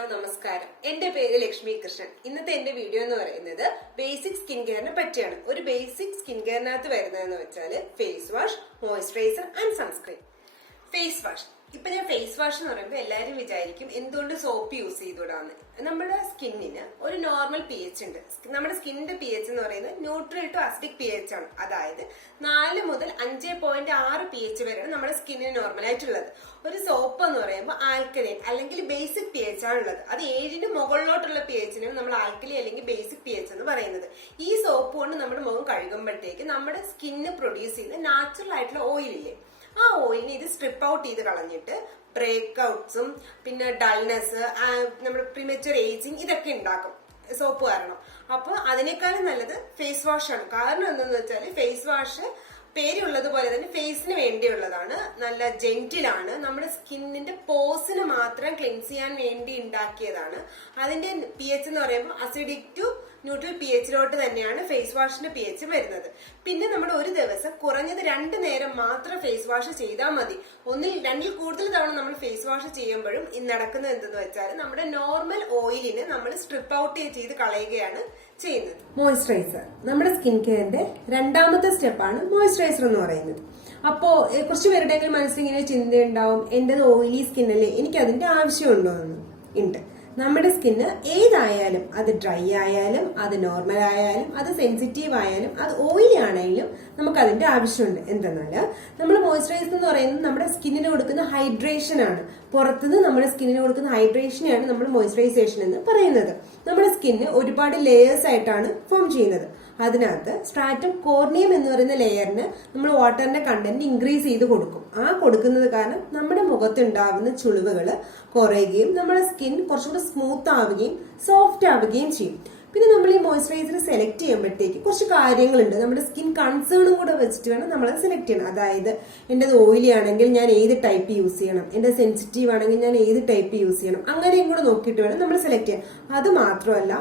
Hello നമസ്കാരം. എന്റെ പേര് ലക്ഷ്മി കൃഷ്ണൻ. ഇന്നത്തെ എന്റെ വീഡിയോ എന്ന് പറയുന്നത് ബേസിക് സ്കിൻ കെയറിനെ പറ്റിയാണ്. ഒരു ബേസിക് സ്കിൻ കെയറിനകത്ത് വരുന്നതെന്ന് വെച്ചാൽ face wash, moisturiser and sunscreen. Face wash, ഇപ്പൊ ഞാൻ ഫേസ് വാഷ് എന്ന് പറയുമ്പോൾ എല്ലാരും വിചാരിക്കും എന്തുകൊണ്ട് സോപ്പ് യൂസ് ചെയ്തുകൂടാന്ന്. നമ്മുടെ സ്കിന്നിന് ഒരു നോർമൽ പി എച്ച് ഉണ്ട്. നമ്മുടെ സ്കിന്നിന്റെ പി എച്ച് എന്ന് പറയുന്നത് neutral to acidic P H ആണ്. അതായത് 4 മുതൽ 5.6 പി എച്ച് വരെയാണ് നമ്മുടെ സ്കിന്നിന് നോർമൽ ആയിട്ടുള്ളത്. ഒരു സോപ്പ് എന്ന് പറയുമ്പോൾ ആൽക്കലൈൻ അല്ലെങ്കിൽ ബേസിക് പി എച്ച് ആണുള്ളത്. അത് 7 മുകളിലോട്ടുള്ള പി എച്ചിനും നമ്മൾ ആൽക്കലി അല്ലെങ്കിൽ ബേസിക് പി എച്ച് എന്ന് പറയുന്നത്. ഈ സോപ്പ് കൊണ്ട് നമ്മുടെ മുഖം കഴുകുമ്പോഴത്തേക്ക് നമ്മുടെ സ്കിന്ന് പ്രൊഡ്യൂസ് ചെയ്യുന്ന നാച്ചുറൽ ആയിട്ടുള്ള ഓയിലില്ലേ, ആ ഓയിലിനെ ഇത് സ്ട്രിപ്പ് ഔട്ട് ചെയ്ത് കളഞ്ഞിട്ട് ബ്രേക്ക് ഔട്ട്സും പിന്നെ ഡൾനെസ്, നമ്മുടെ പ്രിമച്വർ ഏജിങ് ഇതൊക്കെ ഉണ്ടാക്കും സോപ്പ് കാരണം. അപ്പൊ അതിനേക്കാളും നല്ലത് ഫേസ് വാഷ് ആണ്. കാരണം എന്താണെന്ന് വെച്ചാൽ ഫേസ് വാഷ് പേരുള്ളതുപോലെ തന്നെ ഫേസിന് വേണ്ടിയുള്ളതാണ്. നല്ല ജെന്റിലാണ്. നമ്മുടെ സ്കിന്നിന്റെ പോസിന് മാത്രം ക്ലെൻസ് ചെയ്യാൻ വേണ്ടി ഉണ്ടാക്കിയതാണ്. അതിന്റെ പി എച്ച് എന്ന് പറയുമ്പോൾ അസിഡിക് ടു ന്യൂട്രൽ പി എച്ചിലോട്ട് തന്നെയാണ് ഫേസ് വാഷിന്റെ പി എച്ച് വരുന്നത്. പിന്നെ നമ്മൾ ഒരു ദിവസം കുറഞ്ഞത് 2 നേരം മാത്രം ഫേസ് വാഷ് ചെയ്താൽ മതി. 2-ൽ കൂടുതൽ തവണ നമ്മൾ ഫേസ് വാഷ് ചെയ്യുമ്പോഴും നടക്കുന്നത് എന്തെന്ന് വെച്ചാൽ നമ്മുടെ നോർമൽ ഓയിലിനെ നമ്മൾ സ്ട്രിപ്പ് ഔട്ട് ചെയ്ത് കളയുകയാണ് ചെയ്യുന്നത്. മോയ്സ്ചറൈസർ, നമ്മുടെ സ്കിൻ കെയറിന്റെ 2ാമത്തെ സ്റ്റെപ്പാണ് മോയ്സ്ചറൈസർ എന്ന് പറയുന്നത്. അപ്പോ കുറച്ചു പേരുടെ മനസ്സിൽ ഇങ്ങനെ ചിന്തയുണ്ടാവും, എന്റേത് ഓയിലി സ്കിൻ അല്ലേ, എനിക്ക് അതിന്റെ ആവശ്യമുണ്ടോ എന്ന്. ഉണ്ട്. നമ്മുടെ സ്കിന്ന് ഏതായാലും, അത് ഡ്രൈ ആയാലും, അത് നോർമൽ ആയാലും, അത് സെൻസിറ്റീവ് ആയാലും, അത് ഓയിലി ആണെങ്കിലും നമുക്ക് അതിന്റെ ആവശ്യമുണ്ട്. എന്തെന്നാല് നമ്മൾ മോയ്സ്ചറൈസർ എന്ന് പറയുന്നത് നമ്മുടെ സ്കിന്നിന് കൊടുക്കുന്ന ഹൈഡ്രേഷൻ ആണ്. പുറത്തുനിന്ന് നമ്മുടെ സ്കിന്നിന് കൊടുക്കുന്ന ഹൈഡ്രേഷനെയാണ് നമ്മൾ മോയ്സ്ചറൈസേഷൻ എന്ന് പറയുന്നത്. നമ്മുടെ സ്കിന്ന് ഒരുപാട് ലേയേഴ്സ് ആയിട്ടാണ് ഫോം ചെയ്യുന്നത്. അതിനകത്ത് സ്ട്രാറ്റം കോർണിയം എന്ന് പറയുന്ന ലെയറിന് നമ്മൾ വാട്ടറിന്റെ കണ്ടന്റ് ഇൻക്രീസ് ചെയ്ത് കൊടുക്കും. ആ കൊടുക്കുന്നത് കാരണം നമ്മുടെ മുഖത്തുണ്ടാകുന്ന ചുളിവുകൾ കുറയുകയും നമ്മുടെ സ്കിൻ കുറച്ചുകൂടി സ്മൂത്ത് ആവുകയും സോഫ്റ്റ് ആവുകയും ചെയ്യും. പിന്നെ നമ്മൾ ഈ മോയ്സ്ചറൈസർ സെലക്ട് ചെയ്യുമ്പോഴത്തേക്ക് കുറച്ച് കാര്യങ്ങളുണ്ട്. നമ്മുടെ സ്കിൻ കൺസേണും കൂടെ വെച്ചിട്ട് വേണം നമ്മൾ സെലക്ട് ചെയ്യണം. അതായത് എന്റേത് ഓയിലി ആണെങ്കിൽ ഞാൻ ഏത് ടൈപ്പ് യൂസ് ചെയ്യണം, എന്റെ സെൻസിറ്റീവ് ആണെങ്കിൽ ഞാൻ ഏത് ടൈപ്പ് യൂസ് ചെയ്യണം, അങ്ങനെയും കൂടെ നോക്കിയിട്ട് വേണം നമ്മൾ സെലക്ട് ചെയ്യാൻ. അത് മാത്രമല്ല,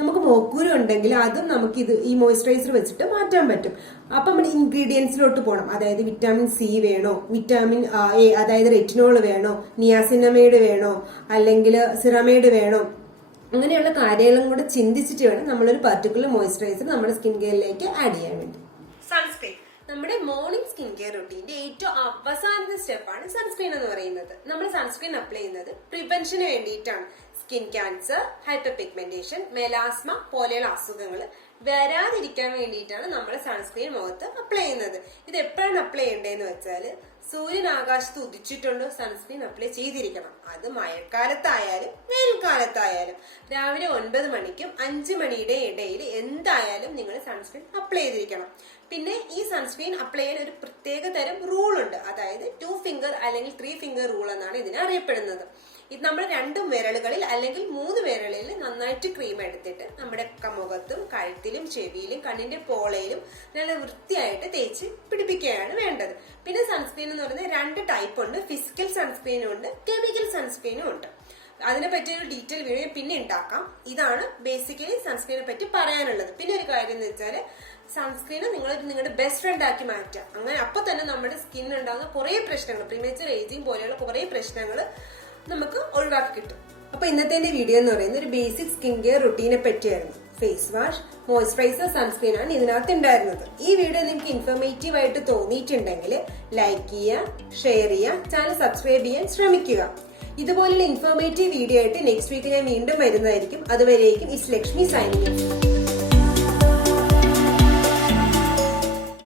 നമുക്ക് മോക്കൂര് ഉണ്ടെങ്കിൽ അതും നമുക്ക് ഈ മോയ്സ്ചറൈസർ വെച്ചിട്ട് മാറ്റാൻ പറ്റും. അപ്പൊ നമ്മൾ ഇൻഗ്രീഡിയൻസിലോട്ട് പോകണം. അതായത് വിറ്റാമിൻ സി വേണോ, വിറ്റാമിൻ എ അതായത് റെറ്റിനോൾ വേണോ, നിയാസിനമൈഡ് വേണോ, അല്ലെങ്കിൽ സിറമൈഡ് വേണോ, അങ്ങനെയുള്ള കാര്യങ്ങളും കൂടെ ചിന്തിച്ചിട്ട് വേണം നമ്മളൊരു പർട്ടിക്കുലർ മോയ്സ്ചറൈസർ നമ്മുടെ സ്കിൻ കെയറിലേക്ക് ആഡ് ചെയ്യാൻ വേണ്ടി. സൺസ്ക്രീൻ, നമ്മുടെ മോർണിംഗ് സ്കിൻ കെയർ റൂട്ടീന്റെ ഏറ്റവും അവസാനത്തെ സ്റ്റെപ്പാണ് സൺസ്ക്രീൻ എന്ന് പറയുന്നത്. നമ്മൾ സൺസ്ക്രീൻ അപ്ലൈ ചെയ്യുന്നത് പ്രിവെൻഷന് വേണ്ടിയിട്ടാണ്. Skin cancer, hyper pigmentation, melasma പോലെയുള്ള അസുഖങ്ങൾ വരാതിരിക്കാൻ വേണ്ടിയിട്ടാണ് നമ്മൾ സൺസ്ക്രീൻ മുഖത്ത് അപ്ലൈ ചെയ്യുന്നത്. ഇത് എപ്പോഴാണ് അപ്ലൈ ചെയ്യേണ്ടതെന്ന് വെച്ചാൽ സൂര്യൻ ആകാശത്ത് ഉദിച്ചിട്ടുണ്ടോ സൺസ്ക്രീൻ അപ്ലൈ ചെയ്തിരിക്കണം. അത് മഴക്കാലത്തായാലും വേനൽക്കാലത്തായാലും രാവിലെ 9 മണിക്കും 5 മണിയുടെ ഇടയിൽ എന്തായാലും നിങ്ങൾ സൺസ്ക്രീൻ അപ്ലൈ ചെയ്തിരിക്കണം. പിന്നെ ഈ സൺസ്ക്രീൻ അപ്ലൈ ചെയ്യാൻ ഒരു പ്രത്യേക തരം റൂൾ ഉണ്ട്. അതായത് 2 ഫിംഗർ അല്ലെങ്കിൽ 3 ഫിംഗർ റൂൾ എന്നാണ് ഇതിനെ അറിയപ്പെടുന്നത്. ഇത് നമ്മൾ 2 വിരലുകളിൽ അല്ലെങ്കിൽ 3 വിരലിൽ നന്നായിട്ട് ക്രീം എടുത്തിട്ട് നമ്മുടെ മുഖത്തും കഴുത്തിലും ചെവിയിലും കണ്ണിന്റെ പോളയിലും നല്ല വൃത്തിയായിട്ട് തേച്ച് പിടിപ്പിക്കുകയാണ് വേണ്ടത്. പിന്നെ സൺസ്ക്രീൻ എന്ന് പറയുന്നത് 2 ടൈപ്പ് ഉണ്ട്. ഫിസിക്കൽ സൺസ്ക്രീനും ഉണ്ട്, കെമിക്കൽ സൺസ്ക്രീനും ഉണ്ട്. അതിനെ പറ്റി ഒരു ഡീറ്റെയിൽ വീഡിയോ പിന്നെ ഉണ്ടാക്കാം. ഇതാണ് ബേസിക്കലി സൺസ്ക്രീനെ പറ്റി പറയാനുള്ളത്. പിന്നെ ഒരു കാര്യം എന്ന് വെച്ചാൽ സൺസ്ക്രീന് നിങ്ങളുടെ ബെസ്റ്റ് ഫ്രണ്ട് ആക്കി മാറ്റുക. അങ്ങനെ അപ്പൊ തന്നെ നമ്മുടെ സ്കിന്നിൽ ഉണ്ടാകുന്ന കുറെ പ്രശ്നങ്ങൾ, പ്രീമേച്ചർ ഏജിങ് പോലെയുള്ള കുറെ പ്രശ്നങ്ങൾ നമുക്ക് ഒഴിവാക്കി കിട്ടും. അപ്പൊ ഇന്നത്തെ വീഡിയോ എന്ന് പറയുന്നത് ഒരു ബേസിക് സ്കിൻ കെയർ റുട്ടീനെ പറ്റിയായിരുന്നു. ഫേസ് വാഷ്, മോയ്സ്ചറൈസർ, സൺസ്ക്രീൻ ആണ് ഇതിനകത്ത് ഉണ്ടായിരുന്നത്. ഈ വീഡിയോ നിങ്ങൾക്ക് ഇൻഫോർമേറ്റീവ് ആയിട്ട് തോന്നിയിട്ടുണ്ടെങ്കിൽ ലൈക്ക് ചെയ്യുക, ഷെയർ ചെയ്യുക, ചാനൽ സബ്സ്ക്രൈബ് ചെയ്യാൻ ശ്രമിക്കുക. ഇതുപോലുള്ള ഇൻഫോർമേറ്റീവ് വീഡിയോ ആയിട്ട് നെക്സ്റ്റ് വീക്ക് ഞാൻ വീണ്ടും വരുന്നതായിരിക്കും. അതുവരേക്കും ഇറ്റ്സ് ലക്ഷ്മി സൈനിങ്.